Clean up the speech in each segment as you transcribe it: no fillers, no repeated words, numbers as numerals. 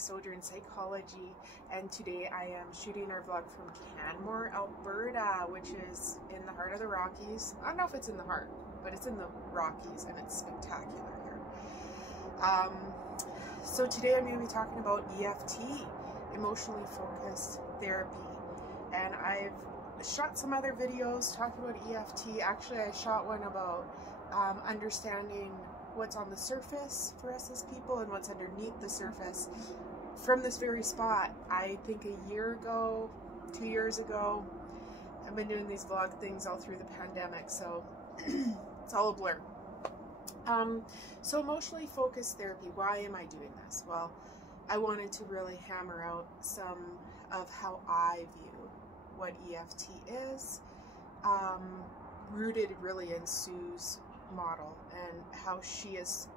Sojourn Psychology, and today I am shooting our vlog from Canmore, Alberta, which is in the heart of the Rockies. I don't know if it's in the heart, but it's in the Rockies and it's spectacular here. So today I'm going to be talking about EFT, emotionally focused therapy, and I've shot some other videos talking about EFT. Actually, I shot one about understanding what's on the surface for us as people and what's underneath the surface. From this very spot, I think a year ago, 2 years ago, I've been doing these vlog things all through the pandemic, so it's all a blur. So emotionally focused therapy, why am I doing this? Well, I wanted to really hammer out some of how I view what EFT is, rooted really in Sue's model and how she has,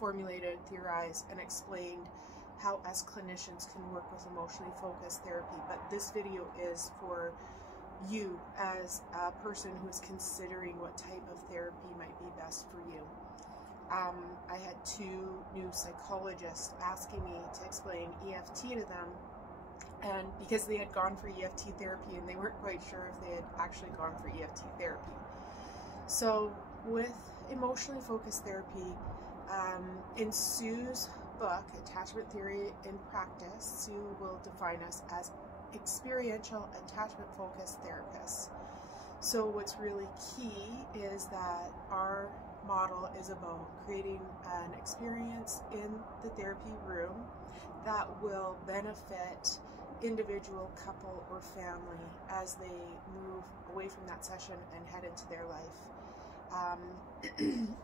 formulated, theorized, and explained how us clinicians can work with emotionally focused therapy. But this video is for you as a person who is considering what type of therapy might be best for you. I had two new psychologists asking me to explain EFT to them, and because they had gone for EFT therapy and they weren't quite sure if they had actually gone for EFT therapy. So with emotionally focused therapy, in Sue's book, Attachment Theory in Practice, Sue will define us as experiential attachment focused therapists. So what's really key is that our model is about creating an experience in the therapy room that will benefit individual, couple, or family as they move away from that session and head into their life.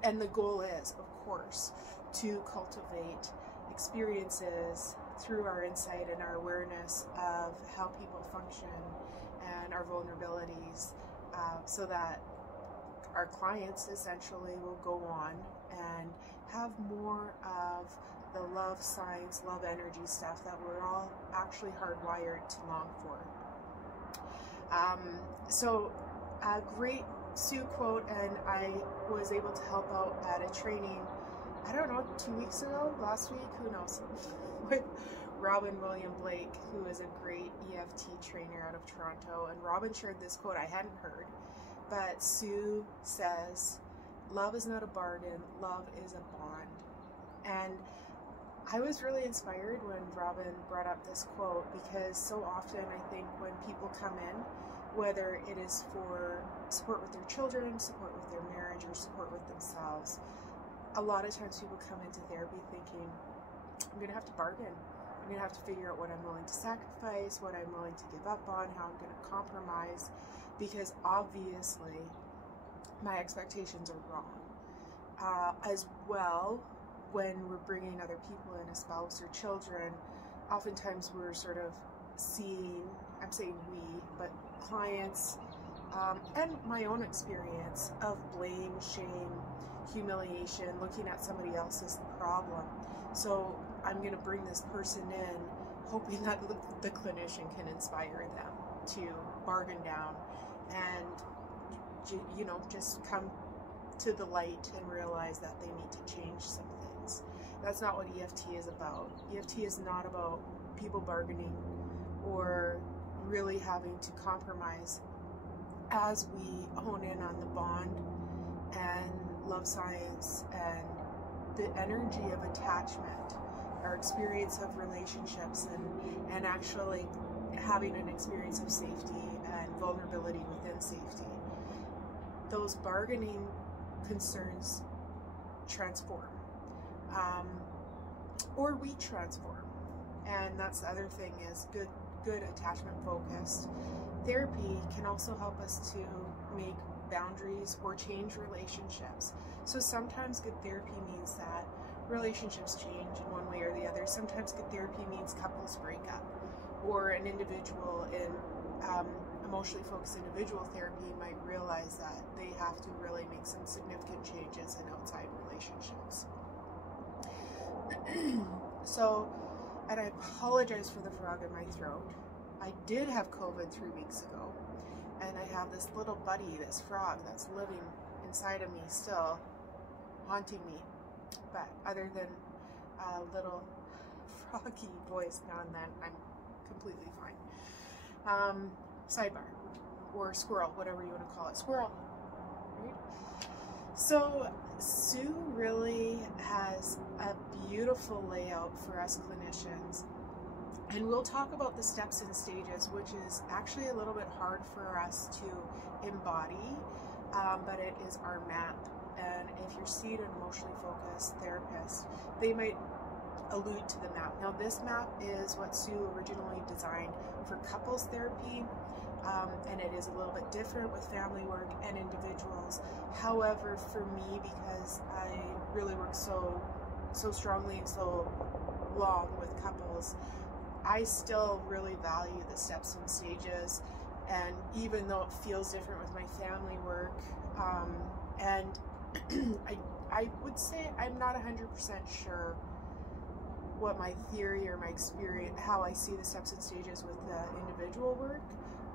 And the goal is, of course, to cultivate experiences through our insight and our awareness of how people function and our vulnerabilities, so that our clients essentially will go on and have more of the love signs, love energy stuff that we're all actually hardwired to long for. So a great Sue quote, and I was able to help out at a training, I don't know, 2 weeks ago, last week, who knows, with Robin William Blake, who is a great EFT trainer out of Toronto. And Robin shared this quote I hadn't heard, but Sue says, "Love is not a bargain, love is a bond." And I was really inspired when Robin brought up this quote, because so often I think when people come in, whether it is for support with their children, support with their marriage, or support with themselves, a lot of times people come into therapy thinking, I'm going to have to bargain. I'm going to have to figure out what I'm willing to sacrifice, what I'm willing to give up on, how I'm going to compromise, because obviously my expectations are wrong. As well, when we're bringing other people in, a spouse or children, oftentimes we're sort of seeing, I'm saying we, but clients, and my own experience of blame, shame, humiliation, looking at somebody else as the problem. So I'm going to bring this person in hoping that the clinician can inspire them to bargain down and, just come to the light and realize that they need to change some things. That's not what EFT is about. EFT is not about people bargaining or really having to compromise as we hone in on the bond and love science and the energy of attachment, our experience of relationships, and actually having an experience of safety and vulnerability within safety. Those bargaining concerns transform, or we transform. And that's the other thing, is good attachment focused therapy can also help us to make boundaries or change relationships. So sometimes good therapy means that relationships change in one way or the other. Sometimes good therapy means couples break up, or an individual in emotionally focused individual therapy might realize that they have to really make some significant changes in outside relationships. So, and I apologize for the frog in my throat. I did have COVID 3 weeks ago, and I have this little buddy, this frog, that's living inside of me still, haunting me. But other than a little froggy voice now and then. I'm completely fine. Sidebar, or squirrel, whatever you want to call it. Squirrel, right? So Sue really has a beautiful layout for us clinicians. And we'll talk about the steps and stages, which is actually a little bit hard for us to embody, but it is our map. And if you're seeing an emotionally focused therapist, they might allude to the map. Now, this map is what Sue originally designed for couples therapy, and it is a little bit different with family work and individuals. However, for me, because I really work so strongly and so long with couples, I still really value the steps and stages. And even though it feels different with my family work, and I would say I'm not 100% sure what my theory or my experience, how I see the steps and stages with the individual work,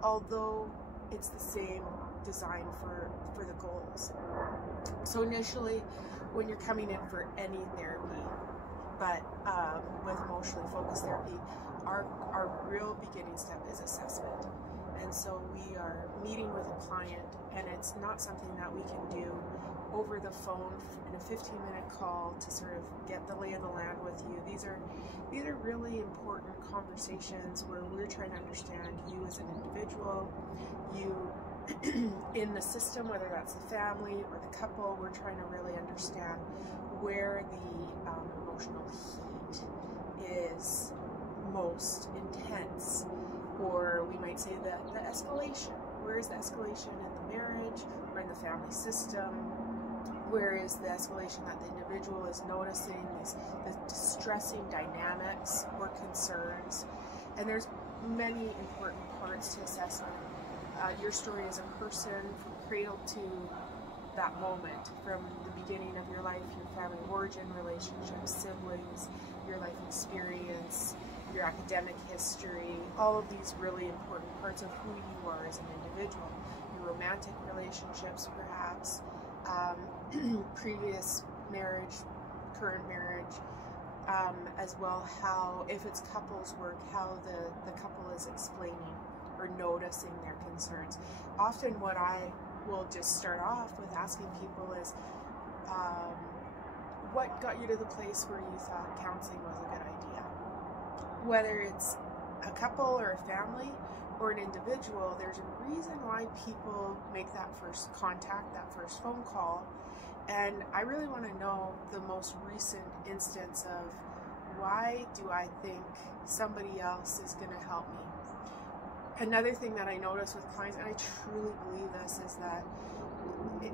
although it's the same design for the goals. So initially, when you're coming in for any therapy, but with emotionally focused therapy, our real beginning step is assessment. And so we are meeting with a client, and it's not something that we can do over the phone in a 15-minute call to sort of get the lay of the land with you. These are really important conversations where we're trying to understand you as an individual, you in the system, whether that's the family or the couple. We're trying to really understand where the emotional heat is most intense, or we might say the escalation. Where is the escalation in the marriage or in the family system? Where is the escalation that the individual is noticing, the distressing dynamics or concerns? And there's many important parts to assessment. Your story as a person, from cradle to that moment, from the beginning of your life, your family origin, relationships, siblings, your life experience, your academic history, all of these really important parts of who you are as an individual. Your romantic relationships, perhaps, previous marriage, current marriage, as well how, if it's couples work, how the couple is explaining or noticing their concerns. Often what I will just start off with asking people is, what got you to the place where you thought counseling was a good idea? Whether it's a couple or a family or an individual, there's a reason why people make that first contact, that first phone call. And I really want to know the most recent instance of, why do I think somebody else is going to help me? Another thing that I notice with clients, and I truly believe this, is that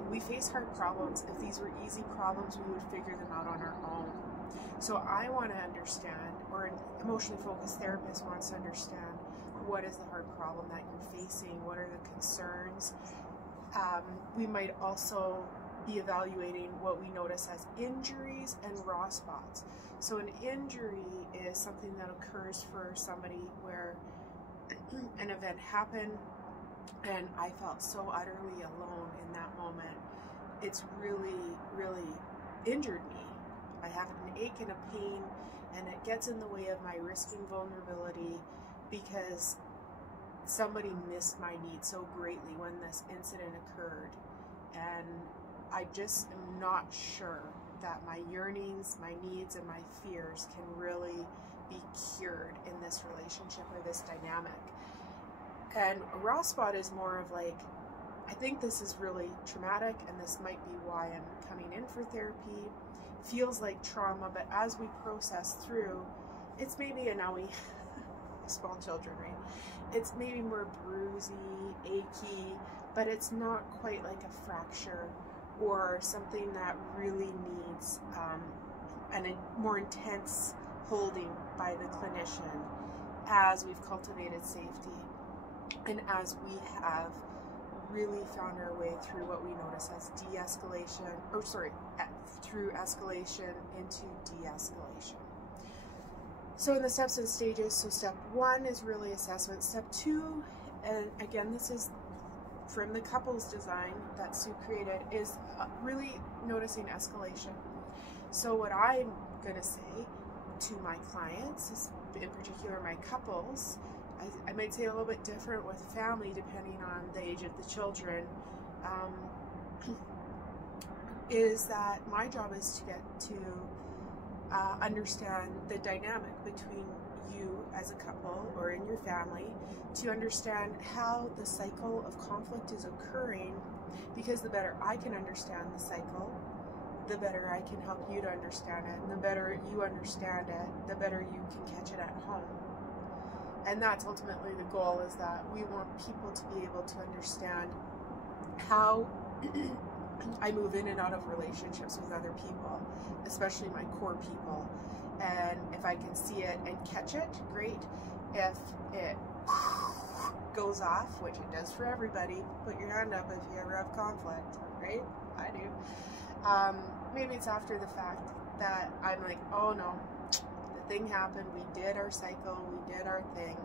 we face hard problems. If these were easy problems, we would figure them out on our own. So I want to understand, or an emotionally focused therapist wants to understand, what is the hard problem that you're facing? What are the concerns? We might also be evaluating what we notice as injuries and raw spots. So an injury is something that occurs for somebody where an event happened and I felt so utterly alone in that moment. It's really, really injured me. I have an ache and a pain, and it gets in the way of my risking vulnerability because somebody missed my needs so greatly when this incident occurred. And I just am not sure that my yearnings, my needs, and my fears can really be cured in this relationship or this dynamic. And a raw spot is more of like, I think this is really traumatic, and this might be why I'm coming in for therapy. Feels like trauma, but as we process through, it's maybe a now we small children, right? It's maybe more bruisey, achy, but it's not quite like a fracture or something that really needs a more intense holding by the clinician as we've cultivated safety and as we have really found our way through what we notice as de-escalation, through escalation into de-escalation. So in the steps and stages, so step 1 is really assessment. Step 2, and again, this is from the couples design that Sue created, is really noticing escalation. So what I'm going to say, to my clients, in particular my couples. I might say a little bit different with family depending on the age of the children, is that my job is to get to understand the dynamic between you as a couple or in your family, to understand how the cycle of conflict is occurring, because the better I can understand the cycle, the better I can help you to understand it, and the better you understand it, the better you can catch it at home. And that's ultimately the goal, is that we want people to be able to understand how I move in and out of relationships with other people, especially my core people. And if I can see it and catch it, great. If it goes off, which it does for everybody, put your hand up if you ever have conflict, right? I do. Maybe it's after the fact that I'm like, oh no, the thing happened, we did our cycle, we did our thing,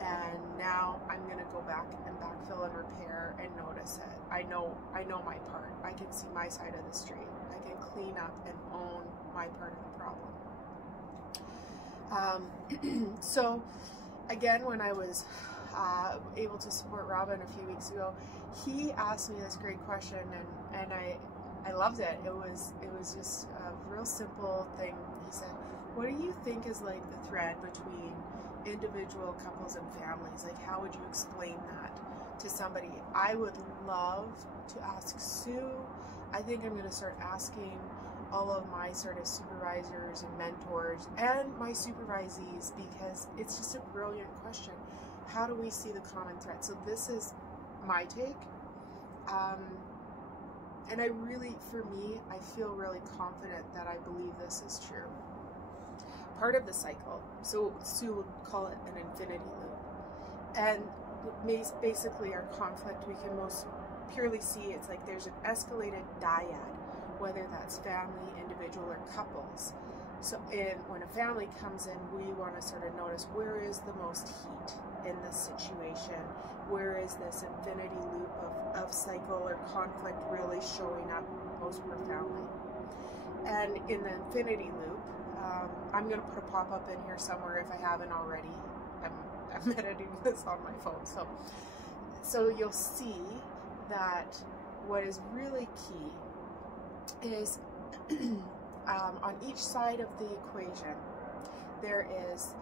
and now I'm gonna go back and backfill and repair and notice it. I know my part. I can see my side of the street. I can clean up and own my part of the problem. So again, when I was able to support Robin a few weeks ago, he asked me this great question, and I loved it. It was just a real simple thing. He said, what do you think is like the thread between individual couples and families? Like, how would you explain that to somebody? I would love to ask Sue. I think I'm going to start asking all of my sort of supervisors and mentors and my supervisees, because it's just a brilliant question. How do we see the common thread? So this is my take. And I really, for me, I feel really confident that I believe this is true. Part of the cycle, so Sue would call it an infinity loop. And basically our conflict, we can most purely see it's like there's an escalated dyad, whether that's family, individual, or couples. So when a family comes in, we want to sort of notice, where is the most heat in this situation? Where is this infinity loop of cycle or conflict really showing up most profoundly? And in the infinity loop, I'm going to put a pop-up in here somewhere if I haven't already. I'm editing this on my phone. So you'll see that what is really key is on each side of the equation, there is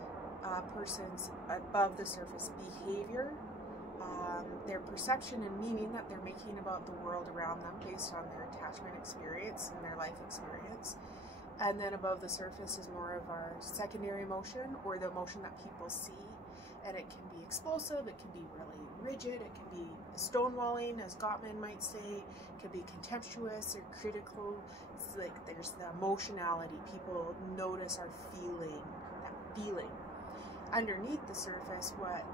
a person's above the surface behavior, their perception and meaning that they're making about the world around them based on their attachment experience and their life experience. And then above the surface is more of our secondary emotion, or the emotion that people see. And it can be explosive, it can be really rigid, it can be stonewalling, as Gottman might say, it can be contemptuous or critical. It's like there's the emotionality. People notice our feeling, that feeling. Underneath the surface, what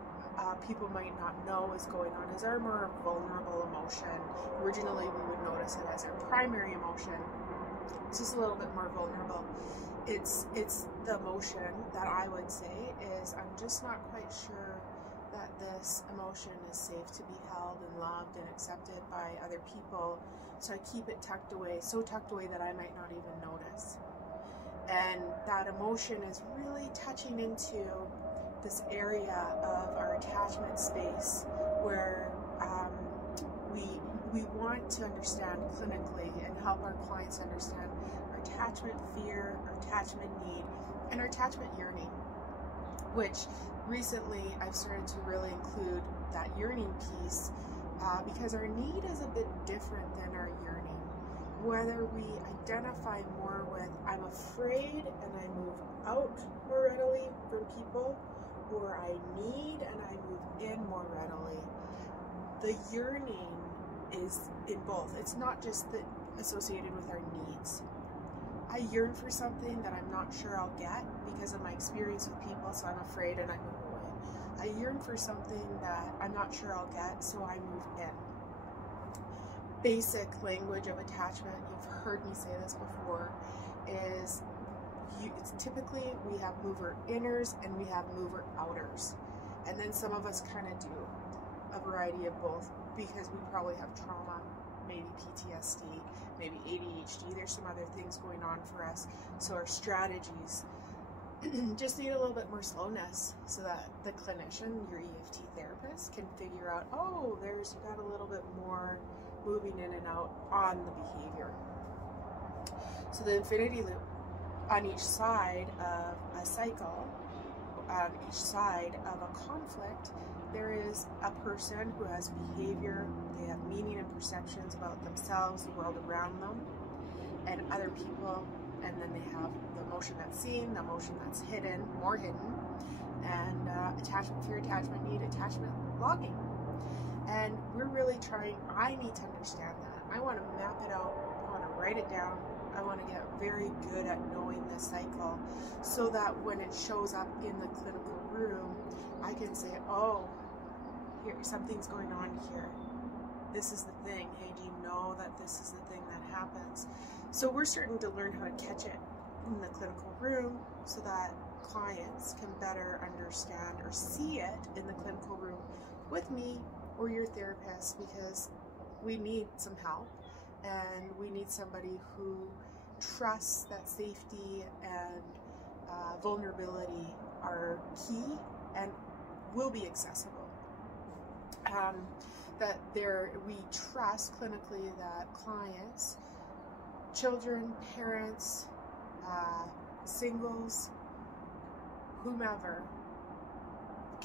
people might not know is going on is our more vulnerable emotion. Originally, we would notice it as our primary emotion. It's just a little bit more vulnerable. It's the emotion that I would say is, I'm just not quite sure that this emotion is safe to be held and loved and accepted by other people, so I keep it tucked away, so tucked away that I might not even notice. And that emotion is really touching into this area of our attachment space where we want to understand clinically and help our clients understand our attachment fear, our attachment need, and our attachment yearning, which recently I've started to really include that yearning piece because our need is a bit different than our yearning. Whether we identify more with I'm afraid and I move out more readily from people, or I need and I move in more readily, the yearning is in both. It's not just associated with our needs. I yearn for something that I'm not sure I'll get because of my experience with people, so I'm afraid and I move away. I yearn for something that I'm not sure I'll get, so I move in. Basic language of attachment, you've heard me say this before, is it's typically we have mover inners and we have mover outers. And then some of us kind of do a variety of both because we probably have trauma, maybe PTSD, maybe ADHD. There's some other things going on for us. So our strategies just need a little bit more slowness so that the clinician, your EFT therapist, can figure out, oh, you got a little bit more moving in and out on the behavior. So the infinity loop, on each side of a cycle, on each side of a conflict, there is a person who has behavior, they have meaning and perceptions about themselves, the world around them, and other people, and then they have the emotion that's seen, the emotion that's hidden, more hidden, and attachment, fear, attachment, need, attachment, logging. And we're really trying, I need to understand that. I want to map it out, I want to write it down, I want to get very good at knowing the cycle so that when it shows up in the clinical room, I can say, oh, here, something's going on here. This is the thing. Hey, do you know that this is the thing that happens? So we're starting to learn how to catch it in the clinical room so that clients can better understand or see it in the clinical room with me or your therapist, because we need some help and we need somebody who trusts that safety and vulnerability are key and will be accessible. That we trust clinically that clients, children, parents, singles, whomever,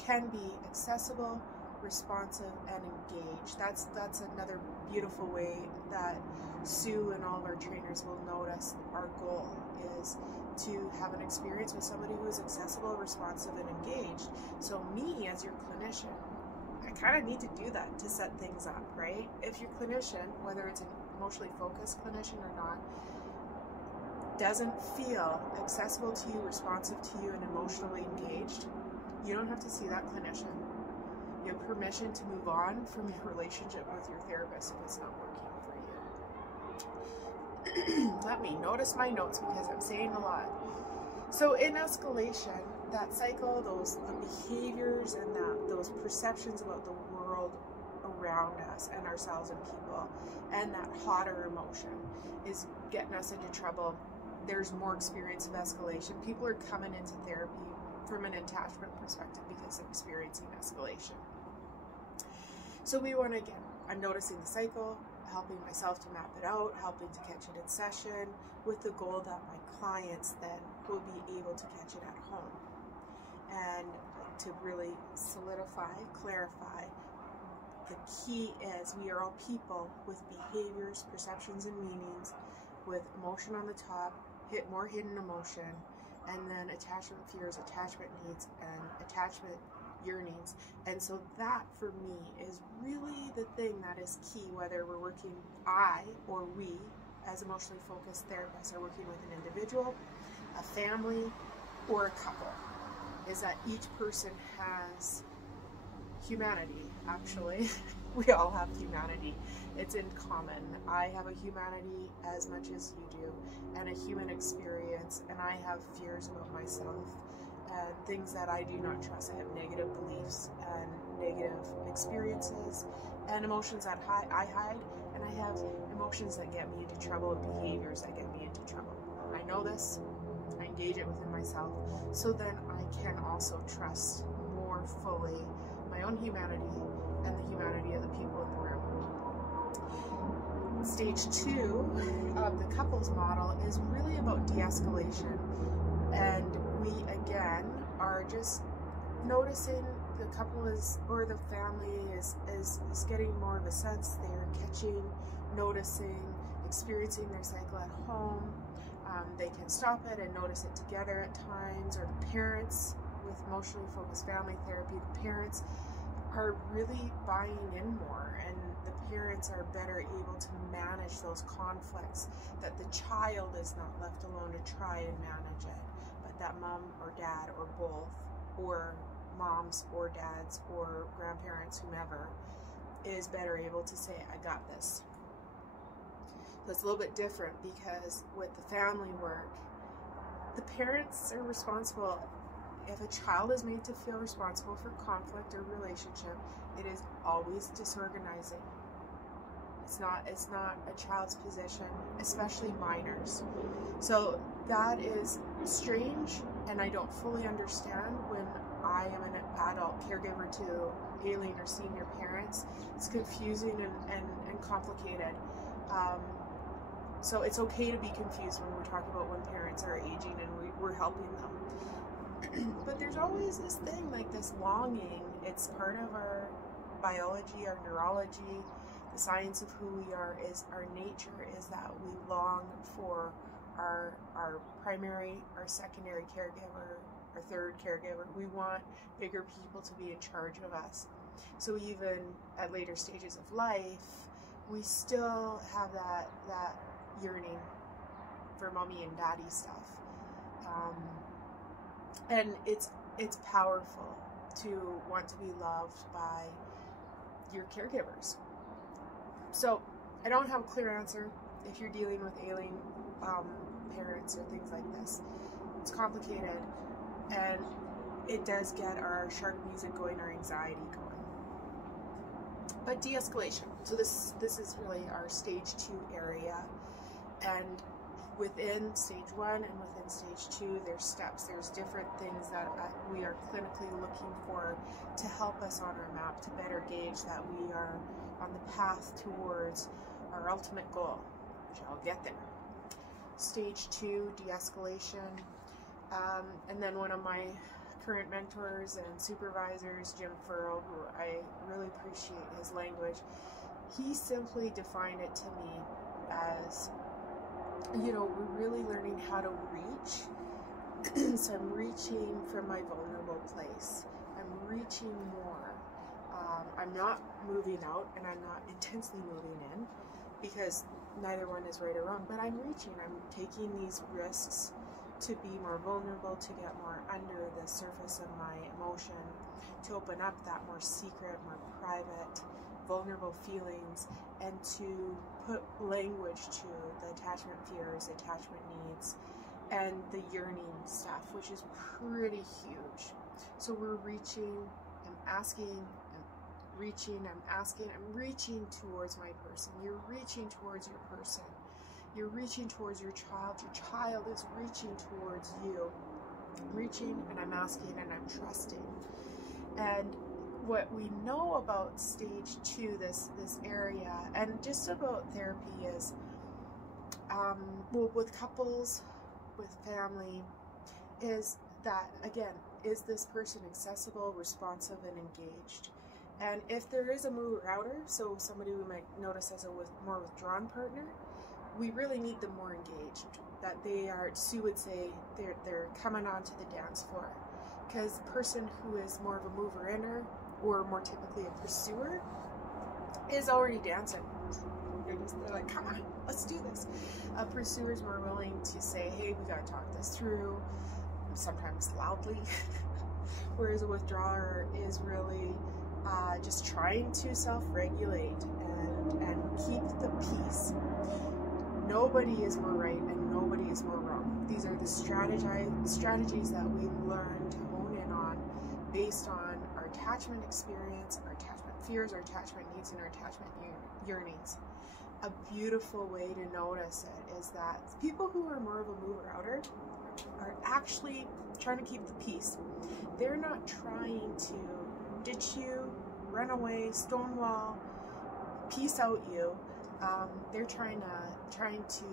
can be accessible, responsive, and engaged. That's another beautiful way that Sue and all of our trainers will notice our goal is to have an experience with somebody who is accessible, responsive, and engaged. So me, as your clinician, I kind of need to do that to set things up, right? If your clinician, whether it's an emotionally focused clinician or not, doesn't feel accessible to you, responsive to you, and emotionally engaged, you don't have to see that clinician. You have permission to move on from your relationship with your therapist if it's not working for you. Let me notice my notes because I'm saying a lot. So in escalation, that cycle, the behaviors and those perceptions about the world around us and ourselves and people, and that hotter emotion is getting us into trouble. There's more experience of escalation. People are coming into therapy from an attachment perspective because they're experiencing escalation. So we want to, again, I'm noticing the cycle, helping myself to map it out, helping to catch it in session, with the goal that my clients then will be able to catch it at home. And to really solidify, clarify, the key is we are all people with behaviors, perceptions, and meanings, with emotion on the top, more hidden emotion, and then attachment fears, attachment needs, and attachment yearnings. And so that for me is really the thing that is key, whether we're working, I or we as emotionally focused therapists are working with an individual, a family, or a couple, is that each person has humanity. Actually, we all have humanity. It's in common. I have a humanity as much as you do, and a human experience, and I have fears about myself and things that I do not trust. I have negative beliefs and negative experiences and emotions that I hide, and I have emotions that get me into trouble and behaviors that get me into trouble. I know this, I engage it within myself, so then I can also trust more fully my own humanity and the humanity of the people in the room. Stage 2 of the couples model is really about de-escalation, and we again are just noticing the couple is, or the family is getting more of a sense. They're catching, noticing, experiencing their cycle at home. They can stop it and notice it together at times, or the parents with emotionally focused family therapy, the parents are really buying in more, and the parents are better able to manage those conflicts, that the child is not left alone to try and manage it, but that mom or dad or both, or moms or dads or grandparents, whomever, is better able to say, I got this. So it's a little bit different, because with the family work, the parents are responsible. If a child is made to feel responsible for conflict or relationship, it is always disorganizing. It's not a child's position, especially minors. So that is strange, and I don't fully understand when I am an adult caregiver to ailing or senior parents. It's confusing and complicated. So it's okay to be confused when we're talking about when parents are aging and we're helping them. But there's always this thing, like this longing. It's part of our biology, our neurology, the science of who we are, is our nature, is that we long for our primary, our secondary caregiver, our third caregiver. We want bigger people to be in charge of us. So even at later stages of life, we still have that yearning for mommy and daddy stuff. And it's powerful to want to be loved by your caregivers. So I don't have a clear answer if you're dealing with ailing parents or things like this. It's complicated, and it does get our shark music going, our anxiety going. But de-escalation. So this is really our stage 2 area, and within stage 1 and within stage 2, there's steps. There's different things that we are clinically looking for to help us on our map to better gauge that we are on the path towards our ultimate goal, which I'll get there. Stage 2, de-escalation. And then one of my current mentors and supervisors, Jim Furrow, who I really appreciate his language, he simply defined it to me as, we're really learning how to reach. So I'm reaching from my vulnerable place. I'm reaching more. I'm not moving out, and I'm not intensely moving in, because neither one is right or wrong, but I'm reaching. I'm taking these risks to be more vulnerable, to get more under the surface of my emotion, to open up that more secret, more private, vulnerable feelings, and to put language to the attachment fears, attachment needs, and the yearning stuff, which is pretty huge. So we're reaching, I'm asking, I'm reaching, I'm asking, I'm reaching towards my person. You're reaching towards your person. You're reaching towards your child. Your child is reaching towards you. I'm reaching, and I'm asking, and I'm trusting. And what we know about stage 2, this area, and just about therapy, is with couples, with family, is that, again, is this person accessible, responsive, and engaged? And if there is a mover-outer, so somebody we might notice as a more withdrawn partner, we really need them more engaged. That they are, Sue would say, they're coming onto the dance floor. Because the person who is more of a mover-inner, or more typically a pursuer, is already dancing. They're like, come on, let's do this. A pursuer is more willing to say, hey, we gotta talk this through, sometimes loudly. Whereas a withdrawer is really just trying to self-regulate and keep the peace. Nobody is more right and nobody is more wrong. These are the strategies that we learn to hone in on based on our attachment experience, our attachment fears, our attachment needs, and our attachment yearnings. A beautiful way to notice it is that people who are more of a mover-outer are actually trying to keep the peace. They're not trying to ditch you, run away, stonewall, peace out you. They're trying to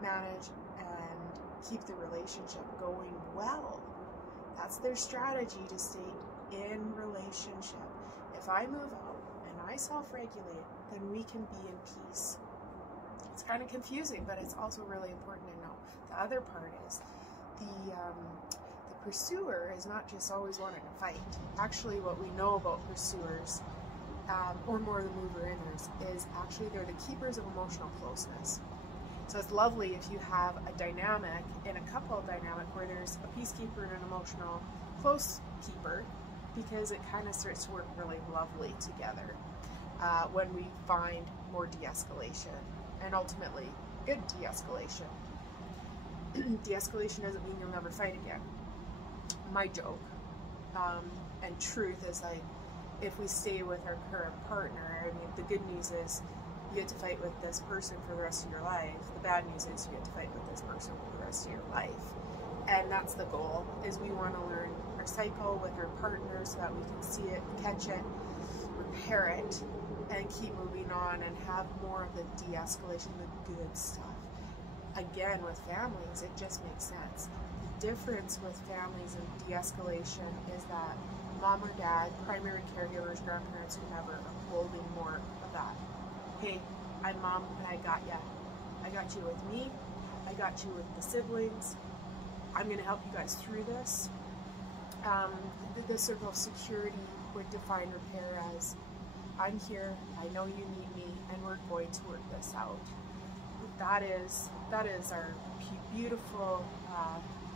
manage and keep the relationship going well. That's their strategy to stay in relationship. If I move out and I self-regulate, then we can be in peace. It's kind of confusing, but it's also really important to know. The other part is the pursuer is not just always wanting to fight. Actually, what we know about pursuers, or more of the mover-inners, is actually they're the keepers of emotional closeness. So it's lovely if you have a dynamic, in a couple dynamic, where there's a peacekeeper and an emotional close keeper, because it kind of starts to work really lovely together when we find more de-escalation, and ultimately good de-escalation. De-escalation doesn't mean you'll never fight again. My joke and truth is, like, if we stay with our current partner, I mean, the good news is you get to fight with this person for the rest of your life. The bad news is you get to fight with this person for the rest of your life. And that's the goal, is we want to learn our cycle with our partner so that we can see it, catch it, repair it, and keep moving on and have more of the de-escalation, the good stuff. Again, with families, it just makes sense. The difference with families and de-escalation is that mom or dad, primary caregivers, grandparents, whomever, are holding more of that. Hey, I'm mom and I got ya. I got you with me. I got you with the siblings. I'm going to help you guys through this. The circle of security would define repair as, I'm here, I know you need me, and we're going to work this out. That is our beautiful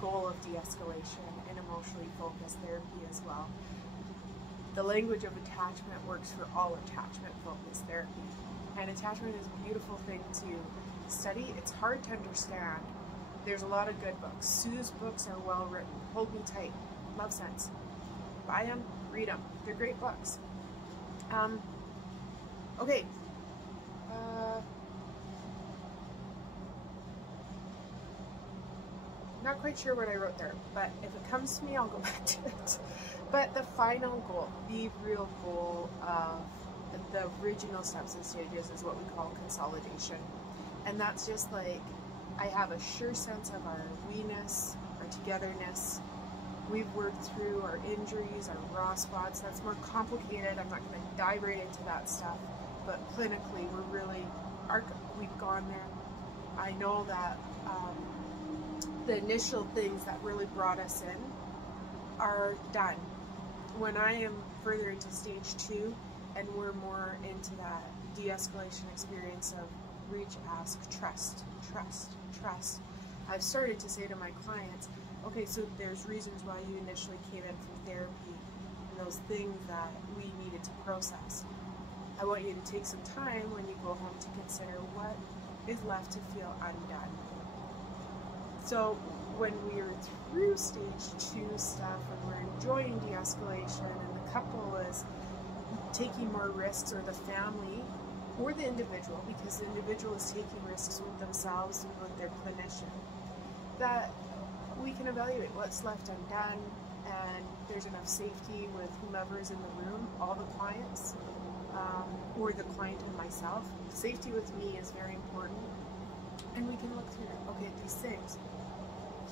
goal of de-escalation and emotionally focused therapy as well. The language of attachment works for all attachment-focused therapy. And attachment is a beautiful thing to study. It's hard to understand. There's a lot of good books. Sue's books are well written. Hold Me Tight, Love Sense. Buy them, read them. They're great books. Okay. Not quite sure what I wrote there, but if it comes to me, I'll go back to it. But the final goal, the real goal of the original steps and stages is what we call consolidation. And that's just like, I have a sure sense of our we-ness, our togetherness. We've worked through our injuries, our raw spots. That's more complicated. I'm not going to dive right into that stuff. But clinically, we've gone there. I know that the initial things that really brought us in are done. When I am further into stage 2, and we're more into that de-escalation experience of reach, ask, trust, trust, trust. I've started to say to my clients, okay, so there's reasons why you initially came in for therapy and those things that we needed to process. I want you to take some time when you go home to consider what is left to feel undone. So when we're through stage 2 stuff and we're enjoying de-escalation and the couple is taking more risks, or the family or the individual, because the individual is taking risks with themselves and with their clinician, that we can evaluate what's left undone, and there's enough safety with whomever is in the room, all the clients, or the client and myself. Safety with me is very important, and we can look through it. Okay, these things.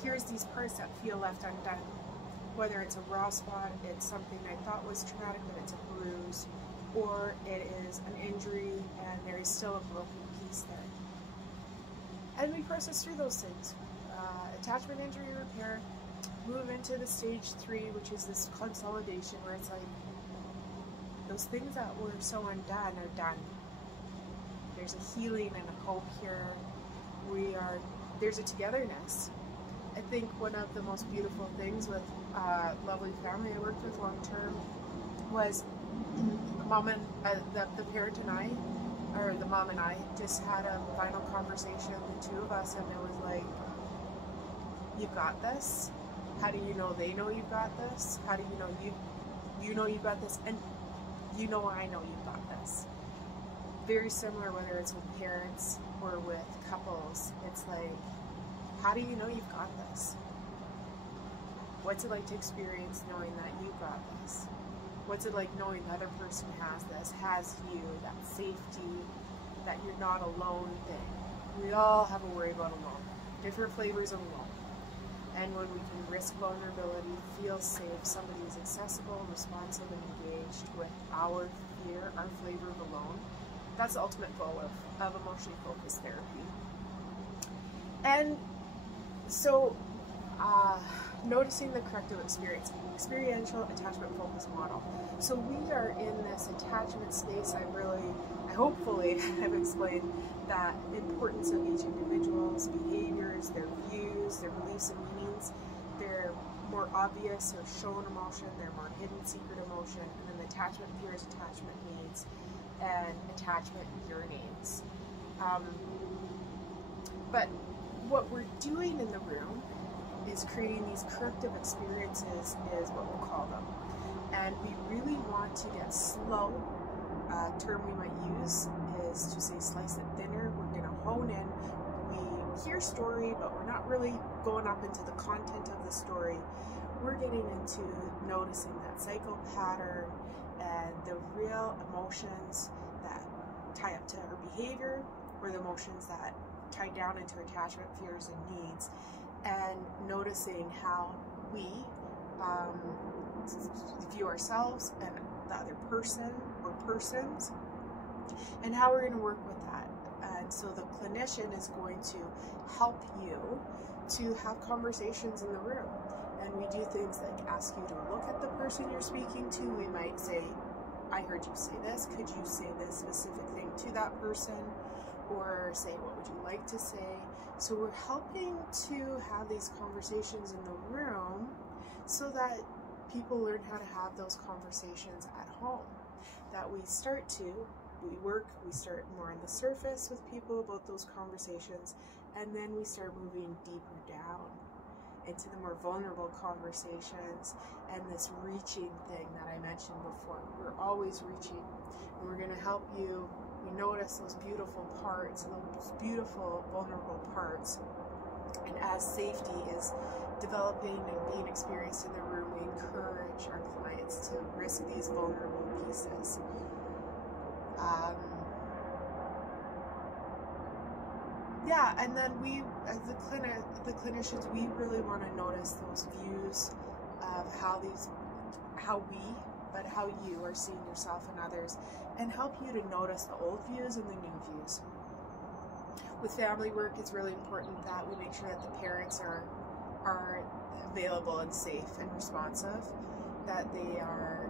Here's these parts that feel left undone. Whether it's a raw spot, it's something I thought was traumatic, but it's a bruise, or it is an injury and there is still a broken piece there. And we process through those things. Attachment injury repair, move into the stage 3, which is this consolidation, where it's like, those things that were so undone are done. There's a healing and a hope here. There's a togetherness. I think one of the most beautiful things with a lovely family I worked with long term was mom and the parent and I, or the mom and I, just had a final conversation, the two of us, and it was like, you've got this. How do you know they know you've got this? How do you know you know you've got this? And you know I know you've got this. Very similar whether it's with parents or with couples. It's like, how do you know you've got this? What's it like to experience knowing that you've got this? What's it like knowing the other person has this, has you, that safety, that you're not alone thing? We all have a worry about alone. Different flavors of alone. And when we can risk vulnerability, feel safe, somebody is accessible, responsive, and engaged with our fear, our flavor of alone, that's the ultimate goal of emotionally focused therapy. And so, noticing the corrective experience, experiential attachment focus model. So we are in this attachment space. I hopefully have explained that importance of each individual's behaviors, their views, their beliefs and meanings. They're more obvious or shown emotion, they're more hidden secret emotion, and then the attachment fears, attachment needs, and attachment yearnings. But what we're doing in the room is creating these corrective experiences, is what we'll call them. And we really want to get slow. A term we might use is to say slice it thinner. We're going to hone in. We hear story, but we're not really going up into the content of the story. We're getting into noticing that cycle pattern and the real emotions that tie up to her behavior, or the emotions that tie down into attachment, fears, and needs, and noticing how we view ourselves and the other person or persons, and how we're going to work with that. And so the clinician is going to help you to have conversations in the room. And we do things like ask you to look at the person you're speaking to. We might say, I heard you say this. Could you say this specific thing to that person? Or say, what would you like to say? So we're helping to have these conversations in the room so that people learn how to have those conversations at home. That we start more on the surface with people about those conversations, and then we start moving deeper down into the more vulnerable conversations and this reaching thing that I mentioned before. We're always reaching, and we're going to help you notice those beautiful parts, those beautiful vulnerable parts. And as safety is developing and being experienced in the room, we encourage our clients to risk these vulnerable pieces. And then we, as the clinicians, we really want to notice those views of how you are seeing yourself and others, and help you to notice the old views and the new views. With family work, it's really important that we make sure that the parents are available and safe and responsive, that they are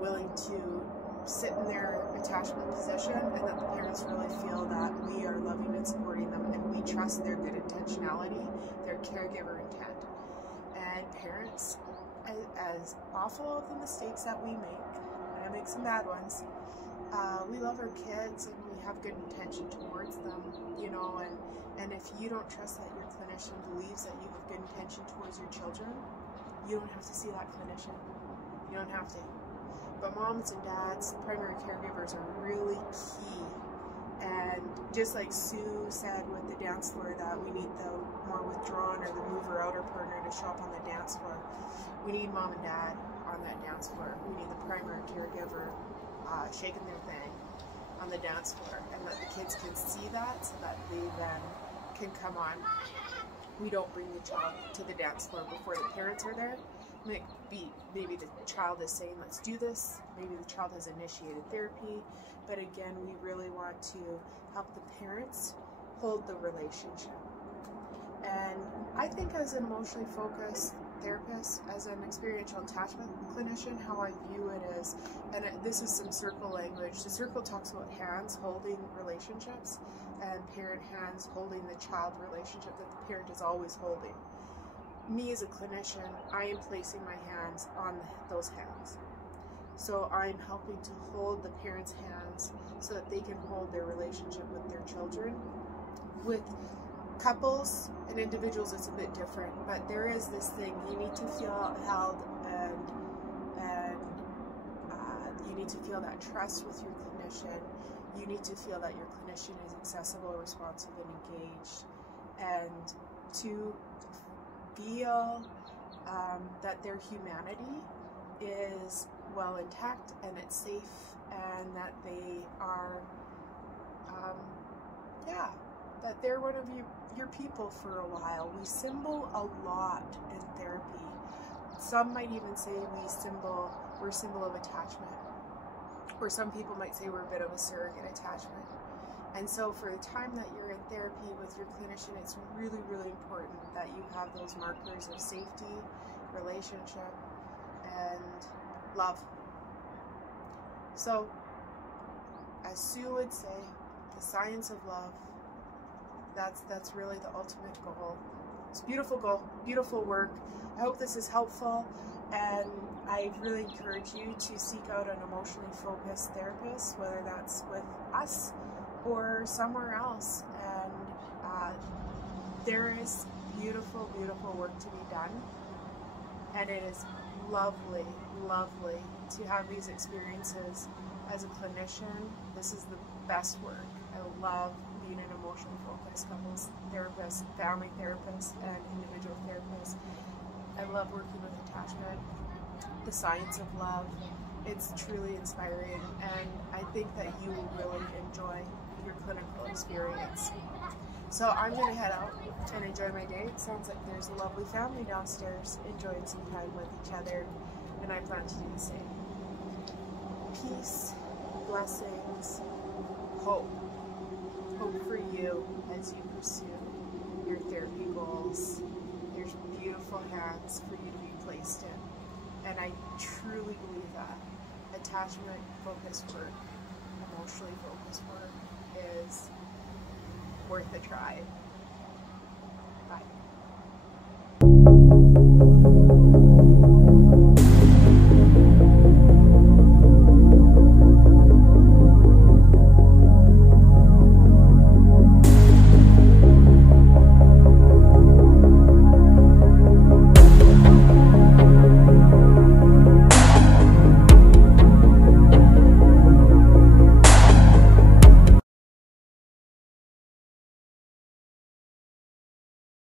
willing to sit in their attachment position, and that the parents really feel that we are loving and supporting them, and we trust their good intentionality, their caregiver intent. And parents, as awful of the mistakes that we make, and I make some bad ones, we love our kids and we have good intention towards them, and if you don't trust that your clinician believes that you have good intention towards your children, you don't have to see that clinician. You don't have to. But moms and dads, primary caregivers, are really key. And just like Sue said with the dance floor, that we need the more withdrawn or the mover outer partner to show up on the dance floor. We need mom and dad on that dance floor. We need the primary caregiver shaking their thing on the dance floor, and that the kids can see that, so that they then can come on. We don't bring the child to the dance floor before the parents are there. Maybe the child is saying, let's do this. Maybe the child has initiated therapy. But again, we really want to help the parents hold the relationship. And I think as an emotionally focused therapist, as an experiential attachment clinician, how I view it is, and this is some circle language. The circle talks about hands holding relationships, and parent hands holding the child relationship that the parent is always holding. Me as a clinician, I am placing my hands on those hands. So I'm helping to hold the parents' hands so that they can hold their relationship with their children. With couples and individuals, it's a bit different, but there is this thing, you need to feel held, and you need to feel that trust with your clinician. You need to feel that your clinician is accessible, responsive, and engaged, and to feel that their humanity is well intact and it's safe, and that they are, that they're one of your people for a while. We symbol a lot in therapy. Some might even say we're symbol of attachment, or some people might say we're a bit of a surrogate attachment. And so for the time that you're in therapy with your clinician, it's really, really important that you have those markers of safety, relationship, and love. So, as Sue would say, the science of love, that's really the ultimate goal. It's a beautiful goal, beautiful work. I hope this is helpful, and I really encourage you to seek out an emotionally focused therapist, whether that's with us or somewhere else. And there is beautiful, beautiful work to be done, and it is lovely, lovely to have these experiences as a clinician. This is the best work, love being an emotionally focused couples therapist, family therapist, and individual therapist. I love working with attachment, the science of love. It's truly inspiring, and I think that you will really enjoy your clinical experience. So I'm going to head out and enjoy my day. It sounds like there's a lovely family downstairs enjoying some time with each other, and I plan to do the same. Peace, blessings, hope. Hope for you as you pursue your therapy goals. There's beautiful hands for you to be placed in. And I truly believe that attachment-focused work, emotionally focused work is worth a try. Bye.